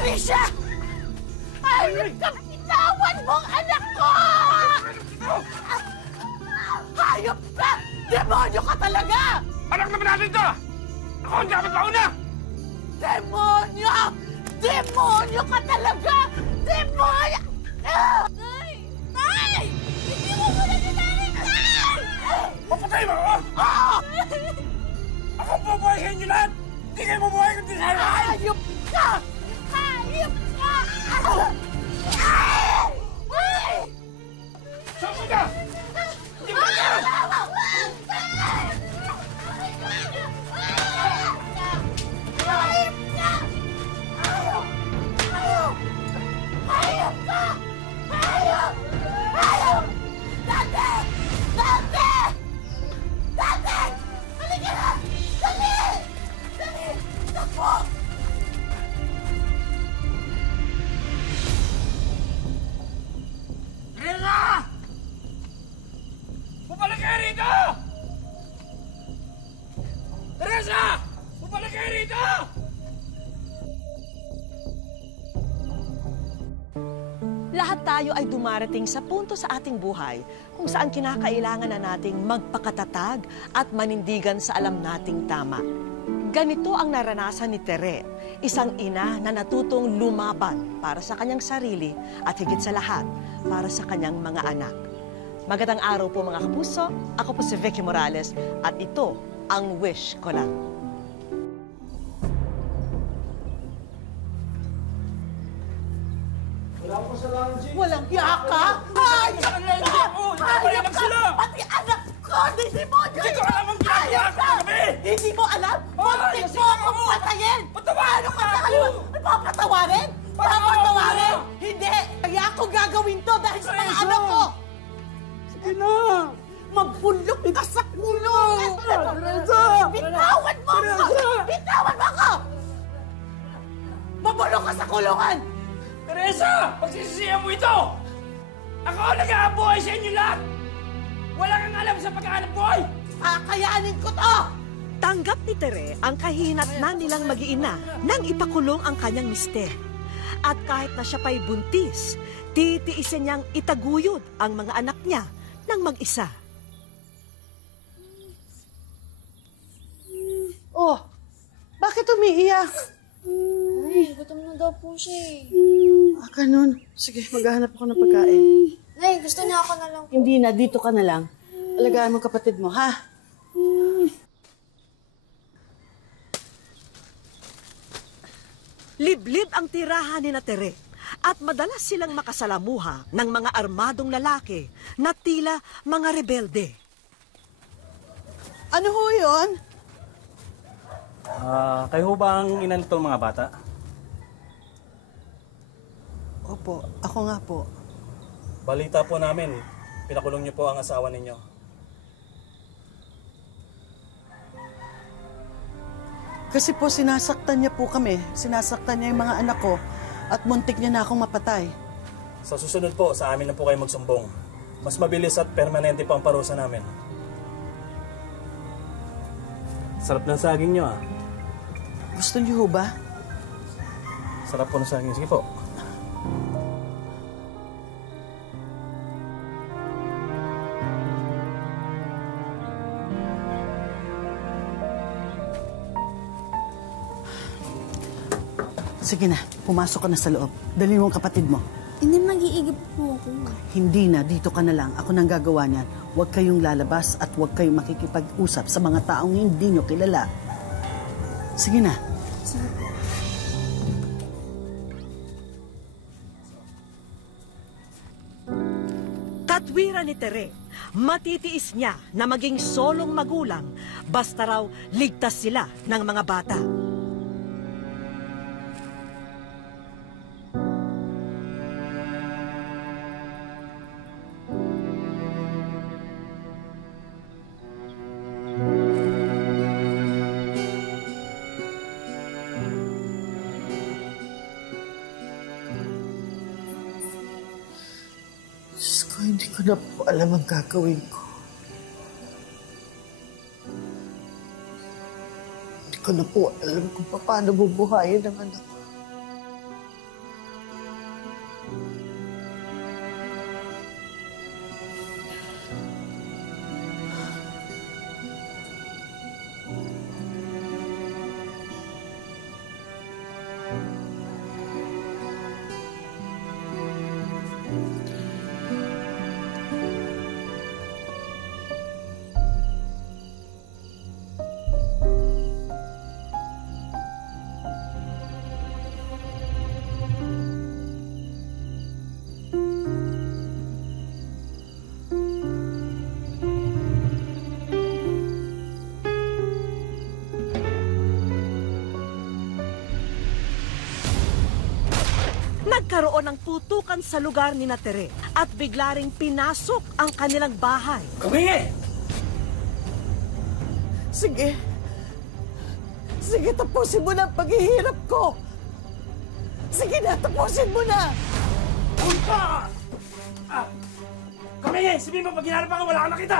Trisha! Hayop ka! Bitawan mo ang anak ko! Hayop ka! Demonyo ka talaga! Anak naman natin ito! Ako ang dapat mauna! Demonyo! Demonyo ka talaga! Demonyo! Tay! Tay! Hindi mo muna si Tay! Tay! Papatay mo ako! Oh! Ako ang bubuhay sa inyo lahat! Hindi kayo mabuhay kundi sa akin! Hayop ka! Hayop ka! Saan mo na? Hindi mo na! Hayop ka! Hayop! Hayop! Hayop ka! Hayop! Hayop! Dati! Dati! Dati! Halika na! Dali! Dali! Takbo! Reza! Bumalik kayo rito! Teresa! Bumalik kayo rito! Lahat tayo ay dumarating sa punto sa ating buhay kung saan kinakailangan na nating magpakatatag at manindigan sa alam nating tama. Ganito ang naranasan ni Tere, isang ina na natutong lumaban para sa kanyang sarili at higit sa lahat, para sa kanyang mga anak. Magandang araw po mga kapuso, ako po si Vicky Morales at ito ang Wish Ko Lang. Walang hiya ka! Hayop ka! Hayop ka! Pati anak ko! Hindi mo nyo! Hindi ko alam ang ginagawa ko kagabi! Hindi mo alam? Muntik mo akong patayin! Patawarin Paano ka sa kaliwa? Papatawarin? Papatawarin? Hindi! Kaya ako gagawin to dahil sa mga anak ko! Sige na! Magbulok ka sa kulong! Bitawan mo ako! Bitawan mo ako! Mabulok ka sa kulungan! Teresa! Pagsisisihan mo ito! Ako ang nag-aabuhay sa inyo lahat! Wala kang alam sa pagkahanap buhay! Kakayanin ko to! Tanggap ni Tere ang kahinatnan nilang mag-iina nang ipakulong ang kanyang mister. At kahit na siya pa'y buntis, titiisin niyang itaguyod ang mga anak niya ng mag-isa. Oh, bakit umiiyak? Nay, gutom na daw po siya eh. Ganun. Sige, maghahanap ako ng pagkain. Nay, gusto niya ako na lang po. Hindi na, dito ka na lang. Alagaan mo kapatid mo, ha? Liblib ang tirahan ni na Tere at madalas silang makasalamuha ng mga armadong lalaki na tila mga rebelde. Ano ho yun? Kayo ba ang ina nitong mga bata? Opo, ako nga po. Balita po namin, pinakulong niyo po ang asawa ninyo. Kasi po sinasaktan niya po kami. Sinasaktan niya yung mga anak ko at muntik niya na akong mapatay. Sa susunod po, sa amin na po kayo magsumbong. Mas mabilis at permanente po ang parusa namin. Sarap ng saging niyo ah. Gusto niyo ho ba? Sarap po ng saging. Sige po. Sige na, pumasok ka na sa loob. Dali mo ang kapatid mo. Hindi, mag-iigib po ako. Hindi na, dito ka na lang. Ako nang gagawa niyan. Huwag kayong lalabas at huwag kayong makikipag-usap sa mga taong hindi nyo kilala. Sige na. Sige po. Katwiran ni Tere, matitiis niya na maging solong magulang basta raw ligtas sila ng mga bata. Diyos ko, hindi ko na po alam ang gagawin ko. Hindi ko na po alam kung paano bubuhayin ang anak ko. Nagkaroon ng putukan sa lugar ni Tere at bigla ring pinasok ang kanilang bahay. Kumingi! Sige. Sige, tapusin mo na ang paghihirap ko. Sige na, tapusin mo na. Punta! Kumingi! Sabihin mo, pag hinarap ako, wala kang nakita!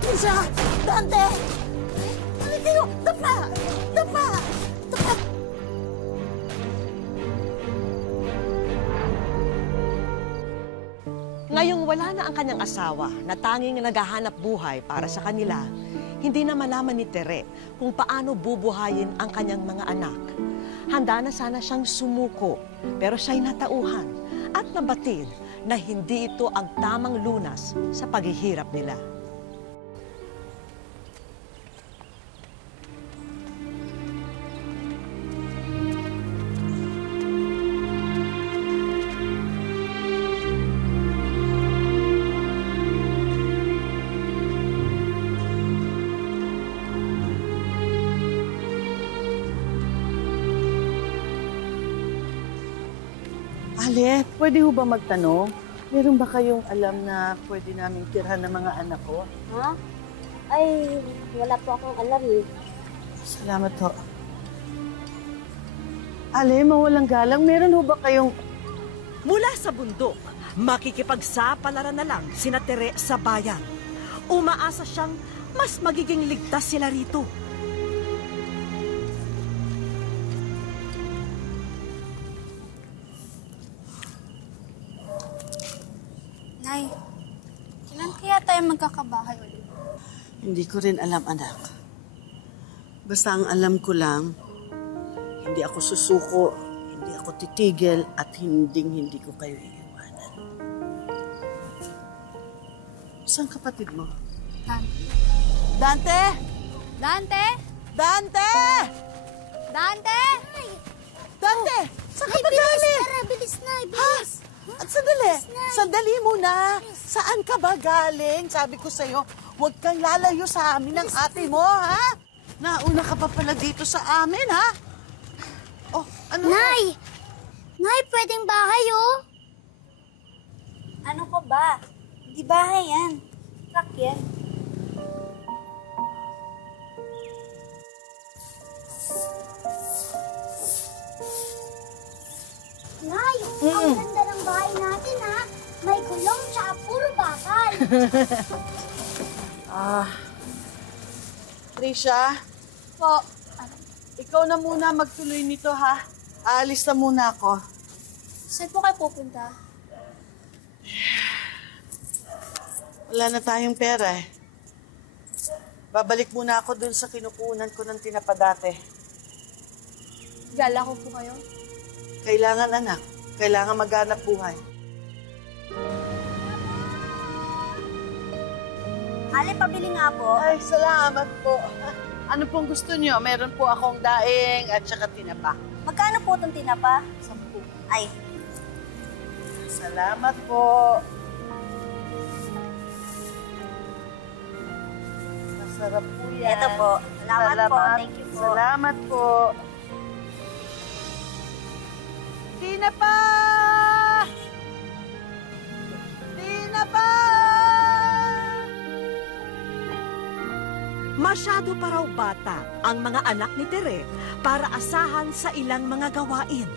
Trisha! Dante! Ano kayo? Dapa! Dapa! Dapa! Ngayong wala na ang kanyang asawa na tanging naghahanap buhay para sa kanila, hindi na malaman ni Tere kung paano bubuhayin ang kanyang mga anak. Handa na sana siyang sumuko, pero siya'y natauhan at nabatid na hindi ito ang tamang lunas sa paghihirap nila. Ale, pwede ho ba magtanong? Meron ba kayong alam na pwede namin tirhan ng mga anak ko? Ha? Ay, wala po akong alam eh. Salamat ho. Ale, mawalang galang, meron ho ba kayong... Mula sa bundok, makikipagsapalaran na lang sina Tere sa bayan. Umaasa siyang mas magiging ligtas sila rito. Nay, kailan kaya tayo magkakabahay ulit? Hindi ko rin alam, anak. Basta ang alam ko lang, hindi ako susuko, hindi ako titigil, at hindi ko kayo iiwanan. Saan kapatid mo? Dante! Dante? Dante! Dante? Dante! Saan ka ba galing? Tara, bilis na, bilis. At sandali, Nay. sandali muna. Saan ka ba galing? Sabi ko sa'yo, huwag kang lalayo sa amin ng ate mo, ha? Nauna ka pa pala dito sa amin, ha? Oh, ano? Nay! Nay, pwedeng bahay, oh. Ano ka ba? Hindi bahay yan. Truck yan. Nay, ang ganda ng bahay natin, ha? May gulong tsaka puro bakal. Trisha, Po. ikaw na muna magtuloy nito, ha? Aalis na muna ako. Saan po kayo pupunta? Wala na tayong pera, eh. Babalik muna ako dun sa kinukunan ko ng tinapa dati. Gala ko po kayo. Kailangan, anak. Kailangan maghanap buhay. Ale, pabili nga po. Ay, salamat po. Ano pong gusto niyo? Meron po akong daing at saka tinapa. Magkano po itong tinapa? 10. Ay, Salamat po. Masarap po yan. ito po. Salamat po. Thank you po. Salamat po. Tinapa! Tinapa! Masyado pa raw bata ang mga anak ni Tere para asahan sa ilang mga gawain.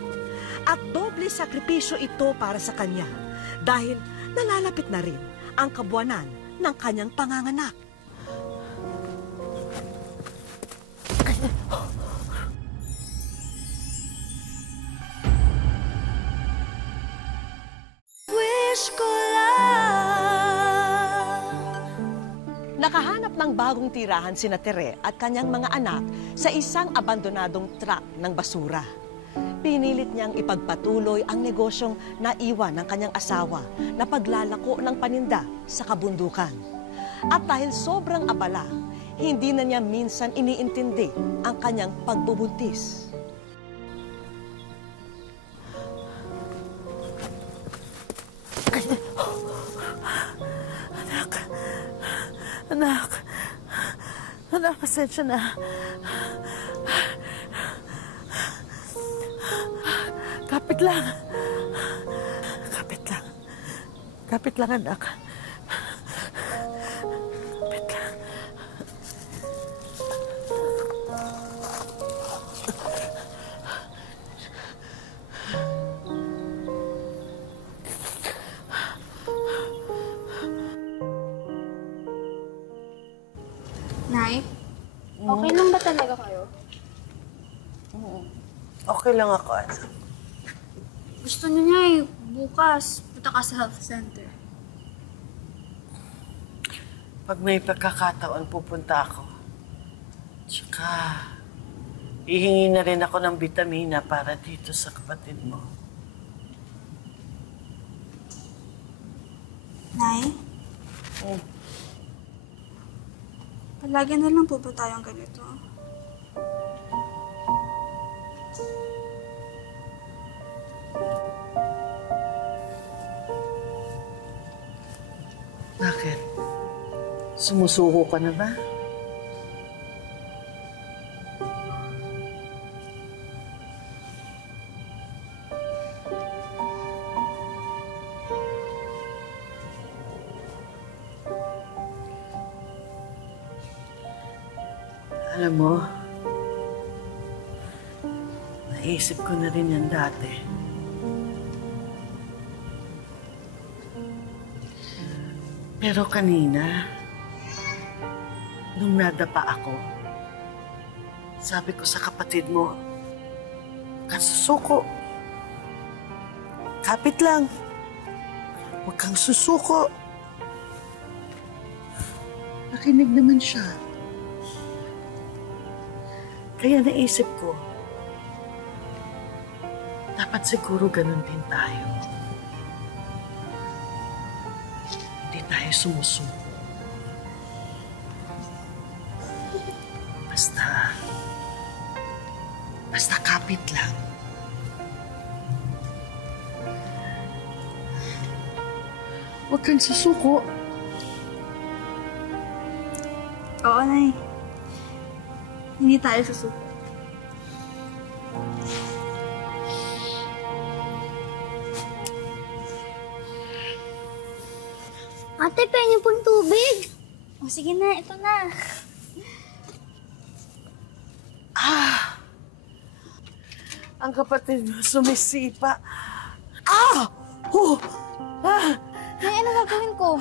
At doble sakripisyo ito para sa kanya dahil nalalapit na rin ang kabuwanan ng kanyang panganganak. Wish ko lang. Nakahanap ng bagong tirahan sina Tere at kanyang mga anak sa isang abandonadong truck ng basura. Pinilit niyang ipagpatuloy ang negosyong naiwan ng kanyang asawa na paglalako ng paninda sa kabundukan. At dahil sobrang abala, hindi na niya minsan iniintindi ang kanyang pagbubuntis. Anak, pasensya na. Kapit lang. Kapit lang, anak. Kapit lang. Nay, okay lang ba talaga kayo? Okay lang ako, anak. Gusto niyo niya bukas, punta ka sa health center. Pag may pagkakataon, pupunta ako. Tsaka, hihingi na rin ako ng bitamina para dito sa kapatid mo. Nay? Palagi na lang po ba tayong ganito? Bakit? Sumusuko ka na ba? Alam mo, naisip ko na rin yan dati. Pero kanina, nung nadapa ako, sabi ko sa kapatid mo, huwag kang susuko. Kapit lang. Huwag kang susuko. Nakinig naman siya. Kaya naisip ko, dapat siguro ganun din tayo. Hindi tayo sumusuko. Basta kapit lang. Huwag kang susuko. Oo, Nay. Hindi tayo susuko. Ate, pengen pong tubig. O sige na, ito na. Ang kapatid mo sumisipa. Ah! Oh! Ah! Nay, ano gagawin ko?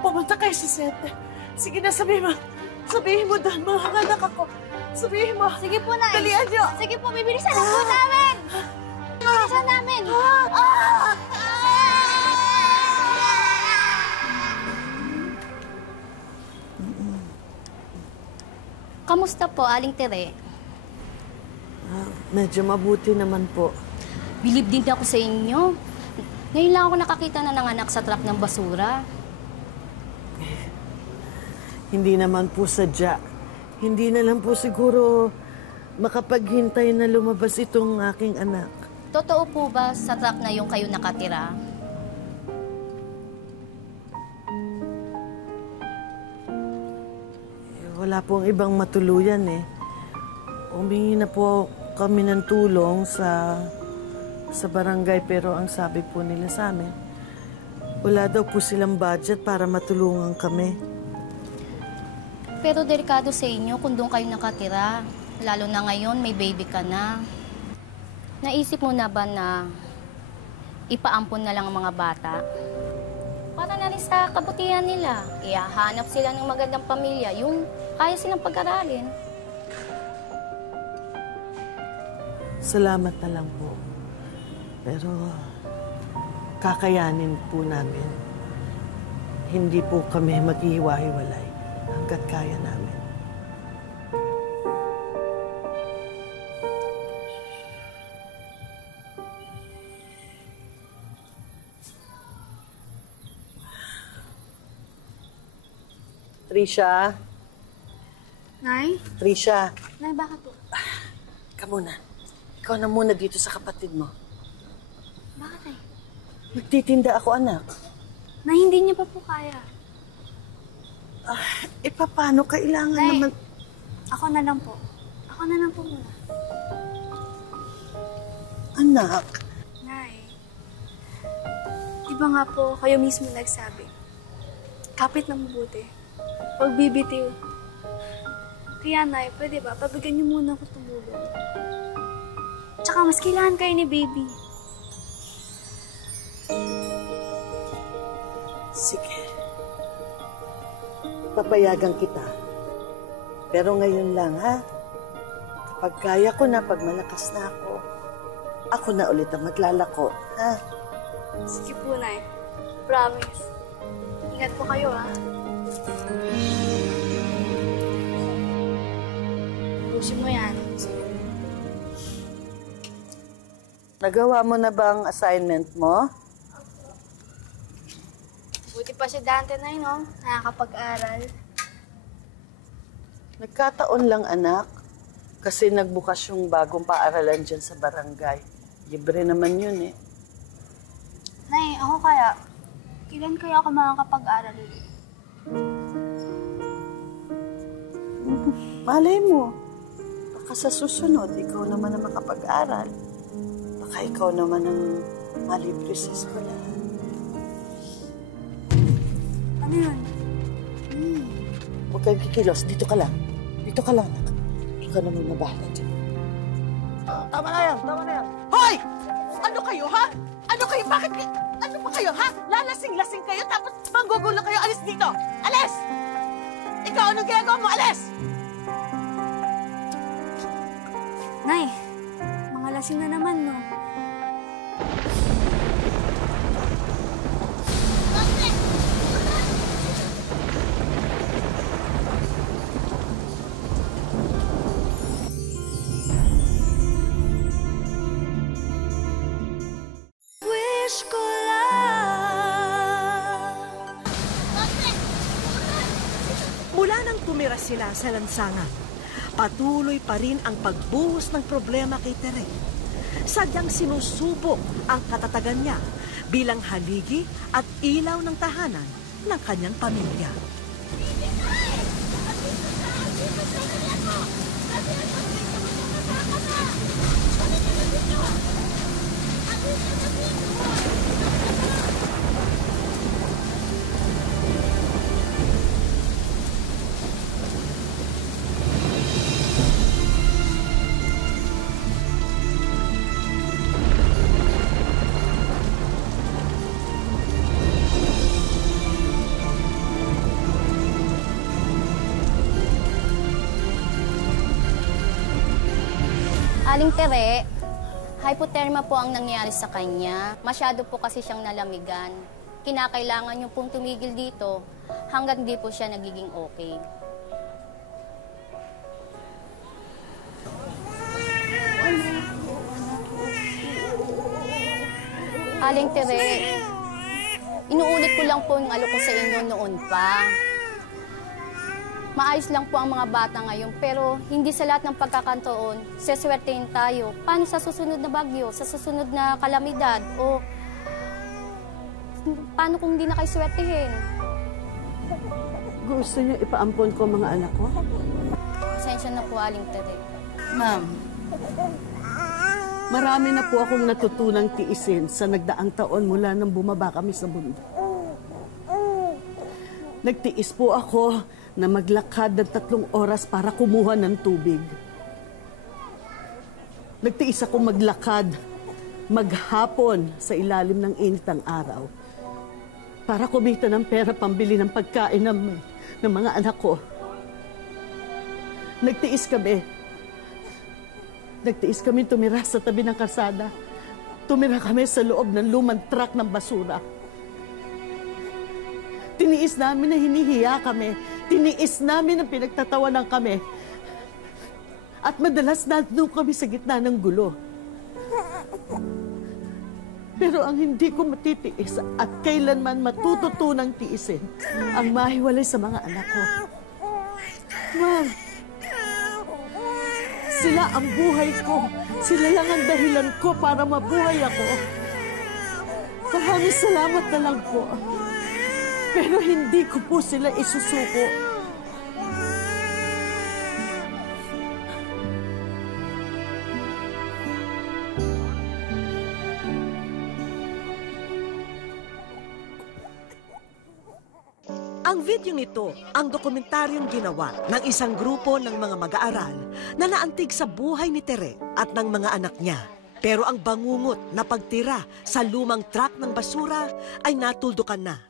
Pumunta kayo sa center. Sige na, sabihin mo. Sabihin mo doon, mga anak ako. Sabihin mo. Sige po, Nay. Dalian niyo. Sige po, bibilisan na po namin. Bibilisan namin. Kamusta po, Aling Tere? Medyo mabuti naman po. Bilib din ako sa inyo. Ngayon lang ako nakakita na nanganak sa truck ng basura. Hindi naman po sadya. Hindi na lang po siguro makapaghintay na lumabas itong aking anak. Totoo po ba sa truck na yung kayo nakatira? Wala pong ibang matuluyan eh. Humingi na po kami ng tulong sa barangay pero ang sabi po nila sa amin, wala daw po silang budget para matulungan kami. Pero delikado sa inyo kung doon kayo nakatira. Lalo na ngayon, may baby ka na. Naisip mo na ba na ipaampon na lang ang mga bata? Para na rin sa kabutihan nila. Ihahanap sila ng magandang pamilya, yung kaya silang pag-aralin. Salamat na lang po. Pero kakayanin po namin. Hindi po kami maghihiwa-hiwalay hanggat kaya namin. Trisha? Nay? Trisha, Nay, bakit po? ka muna. Ikaw na muna dito sa kapatid mo. Bakit, Nay? Magtitinda ako, anak. Nay, hindi niya pa po kaya. Paano? Kailangan Nay, naman... ako na lang po. Ako na lang po muna. Anak, Nay, di ba nga po kayo mismo nagsabi? Kapit na mabuti. Huwag bibitiw. Kaya, Nay, pwede ba? Pabigyan niyo muna ako tumulong. Tsaka mas kailangan kayo ni baby. sige. Papayagan kita. Pero ngayon lang, ha? Kapag kaya ko na, pag malakas na ako na ulit ang maglalako, ha? Sige po, Nay. Promise. Ingat po kayo, ha? Pusin mo yan. Nagawa mo na ba ang assignment mo? Buti pa si Dante, Nay, no? Nakakapag-aral. Nagkataon lang, anak. Kasi nagbukas yung bagong paaralan dyan sa barangay. Libre naman yun, eh. Nay, ako kaya, kailan kaya ako makakapag-aral ulit? Malay mo. Baka sa susunod, ikaw naman ang makapag-aral. Baka ikaw naman ang malibre sa eskwela. Ano yun? Huwag kang kikilos. Dito ka lang. Dito ka lang, anak. Ikaw naman na bahala dyan. Tama na yan! Tama na yan! Hoy! Ano kayo, ha? Ano kayo? Bakit? Ano ba kayo, ha? Lalasing-lasing kayo tapos manggugulo kayo. Alis dito! Alis! Ikaw, anong ginagawa mo? Alis! Nay, mga lasing na naman, no? Mula nang tumira sila sa lansangan, patuloy pa rin ang pagbuhos ng problema kay Tere. Sadyang sinusubok ang katatagan niya bilang haligi at ilaw ng tahanan ng kanyang pamilya. Aling Tere, hypothermia po ang nangyari sa kanya. Masyado po kasi siyang nalamigan. Kinakailangan niyo pong tumigil dito hanggang di po siya nagiging okay. Aling Tere, inuulit ko lang po yung alo ko sa inyo noon pa. Maayos lang po ang mga bata ngayon, pero hindi sa lahat ng pagkakantoon, seswertein tayo. Paano sa susunod na bagyo, sa susunod na kalamidad, o paano kung hindi na kayo swertehin? Gusto niyo ipaampon ko mga anak ko? Pasensya na po, Aling Tere. Ma'am, marami na po akong natutunang tiisin sa nagdaang taon mula nang bumaba kami sa bundok. Nagtiis po ako na maglakad ng 3 oras para kumuha ng tubig. Nagtiis ako maglakad, maghapon sa ilalim ng init ng araw para kumita ng pera pambili ng pagkain ng mga anak ko. Nagtiis kami tumira sa tabi ng kalsada. Tumira kami sa loob ng lumang truck ng basura. Tiniis namin na hinihiya kami. Tiniis namin na pinagtatawanan kami. At madalas nandun kami sa gitna ng gulo. Pero ang hindi ko matitiis at kailanman matututunang tiisin, ang mahiwalay sa mga anak ko. Ma'am, sila ang buhay ko. Sila lang ang dahilan ko para mabuhay ako. Maraming salamat na lang po. Pero hindi ko po sila isusuko. Ang video nito, ang dokumentaryong ginawa ng isang grupo ng mga mag-aaral na naantig sa buhay ni Tere at ng mga anak niya. Pero ang bangungot na pagtira sa lumang truck ng basura ay natuldukan na.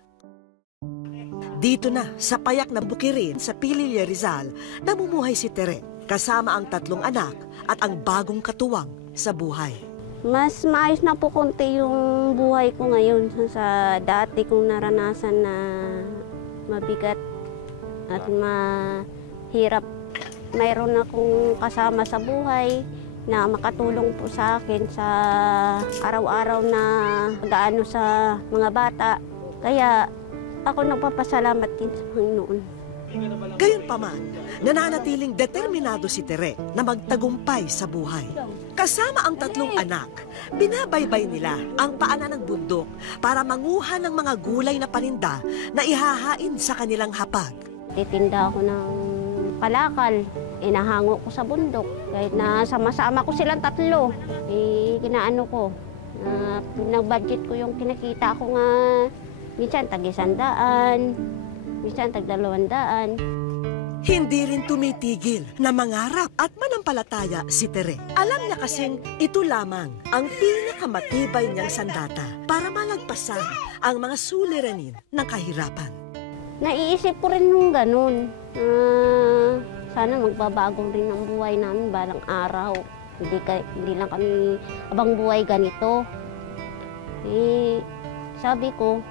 Dito na, sa payak na bukirin sa Pililla, Rizal, namumuhay si Tere kasama ang 3 anak at ang bagong katuwang sa buhay. Mas maayos na po konti yung buhay ko ngayon sa dati kong naranasan na mabigat at mahirap. Mayroon akong kasama sa buhay na makatulong po sa akin sa araw-araw na gaano sa mga bata. Kaya ako nagpapasalamat din sa Panginoon. Gayunpaman, nananatiling determinado si Tere na magtagumpay sa buhay. Kasama ang 3 anak, binabaybay nila ang paanan ng bundok para manguha ng mga gulay na paninda na ihahain sa kanilang hapag. Titinda ako ng palakal, inahango ko sa bundok. Kahit na sama-sama ko silang 3, ginaano ko. Nag-budget ko yung kinikita ko nga, minsan tag-100, minsan tag-200. Hindi rin tumitigil na mangarap at manampalataya si Tere. Alam niya kasing ito lamang ang pinakamatibay niyang sandata para malagpasan ang mga suliranin ng kahirapan. Naiisip ko rin nung ganun. Sana magbabago rin ang buhay namin balang araw. Hindi lang kami abang buhay ganito. Sabi ko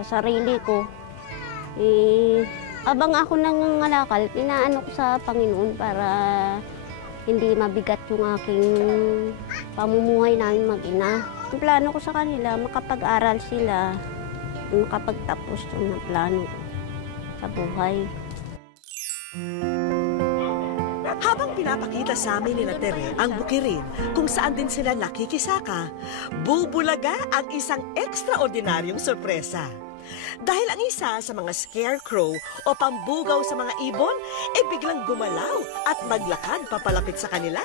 sa sarili ko, abang ako nangangalakal, inaano ko sa Panginoon para hindi mabigat yung aking pamumuhay namin mag-ina. Ang plano ko sa kanila, makapag-aral sila, makapagtapos yung plano ko sa buhay. Habang pinapakita sa amin ni Tere ang bukirin kung saan din sila nakikisaka, bubulaga ang isang ekstraordinaryong sorpresa. Dahil ang isa sa mga scarecrow o pambugaw sa mga ibon, biglang gumalaw at maglakad papalapit sa kanila.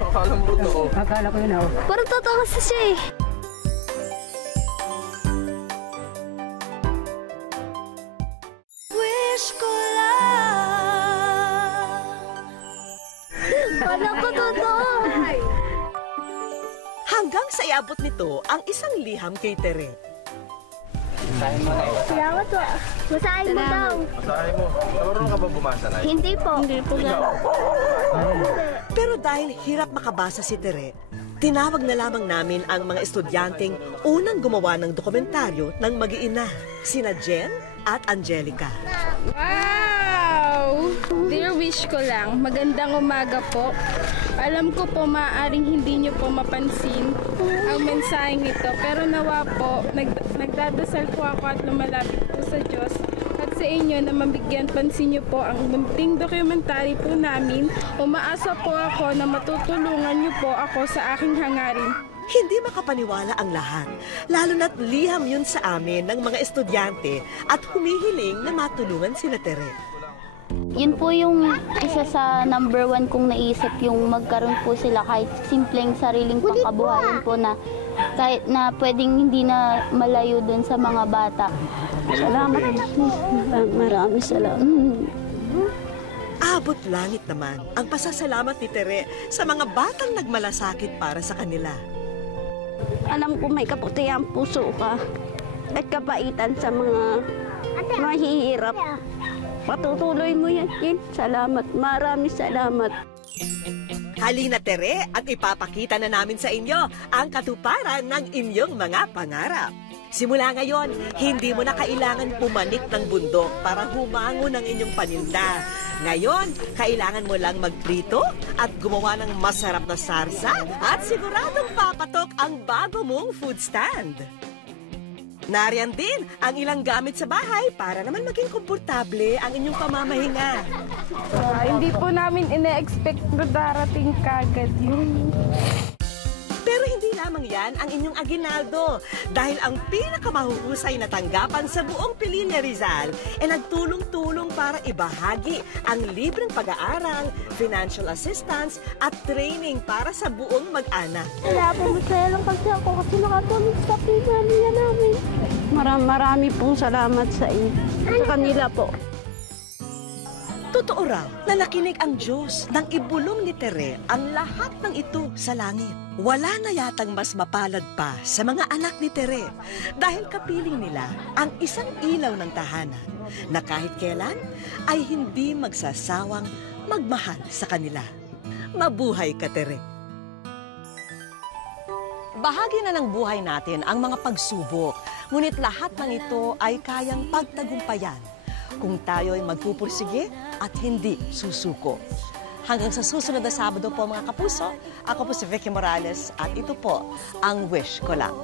Akala mo totoo. Akala ko yun ako. Parang totoo kasi siya eh. Wish ko lang. Akala ko totoo. Hanggang sa iabot nito ang isang liham kay Tere. Salamat po. Masahin mo daw. Masahin mo. Marunong ka ba bumasa na? Hindi po. Hindi po. Pero dahil hirap makabasa si Tere, tinawag na lamang namin ang mga estudyanteng unang gumawa ng dokumentaryo ng mag-iina, sina Jen at Angelica. Wow! Dear Wish ko lang, magandang umaga po. Alam ko po maaaring hindi niyo po mapansin ang mensaheng ito, pero nawa po, nagdadasal po ako at lumalapit po sa Diyos at sa inyo na mabigyan pansin niyo po ang munting dokumentary po namin. Umaasa po ako na matutulungan niyo po ako sa aking hangarin. Hindi makapaniwala ang lahat, lalo na't liham yun sa amin ng mga estudyante at humihiling na matulungan sila Tere. Yun po yung isa sa number 1 kong naisip, yung magkaroon po sila kahit simpleng sariling pangkabuhayan po na kahit na pwedeng hindi na malayo dun sa mga bata. Salamat. Maraming salamat. Abot langit naman ang pasasalamat ni Tere sa mga batang nagmalasakit para sa kanila. Alam ko may kaputihan puso ka. at kapaitan sa mga mahihirap. Patutuloy mo yan. Salamat. Maraming salamat. Halina Tere at ipapakita na namin sa inyo ang katuparan ng inyong mga pangarap. Simula ngayon, hindi mo na kailangan pumanik ng bundok para humangon ang inyong paninda. Ngayon, kailangan mo lang magprito at gumawa ng masarap na sarsa at siguradong papatok ang bago mong food stand. Nariyan din ang ilang gamit sa bahay para naman maging komportable ang inyong pamamahinga. Hindi po namin ine-expect na darating kagad yun. Pero hindi lamang yan ang inyong aginaldo dahil ang pinakamahuhusay na tanggapan sa buong Pilia Rizal ay nagtulong-tulong para ibahagi ang libreng pag-aaral, financial assistance at training para sa buong mag-anak. Wala po, masaya lang kasi ako kasi nakatulong sa pamilya namin. Marami pong salamat sa inyo. Sa kanila po. Totoo raw na nakinig ang Diyos nang ibulong ni Tere ang lahat ng ito sa langit. Wala na yatang mas mapalad pa sa mga anak ni Tere dahil kapiling nila ang isang ilaw ng tahanan na kahit kailan ay hindi magsasawang magmahal sa kanila. Mabuhay ka, Tere! Bahagi na ng buhay natin ang mga pagsubok, ngunit lahat ng ito ay kayang pagtagumpayan kung tayo ay magpupursige at hindi susuko. Hanggang sa susunod na Sabado po mga kapuso, ako po si Vicky Morales at ito po ang Wish Ko Lang.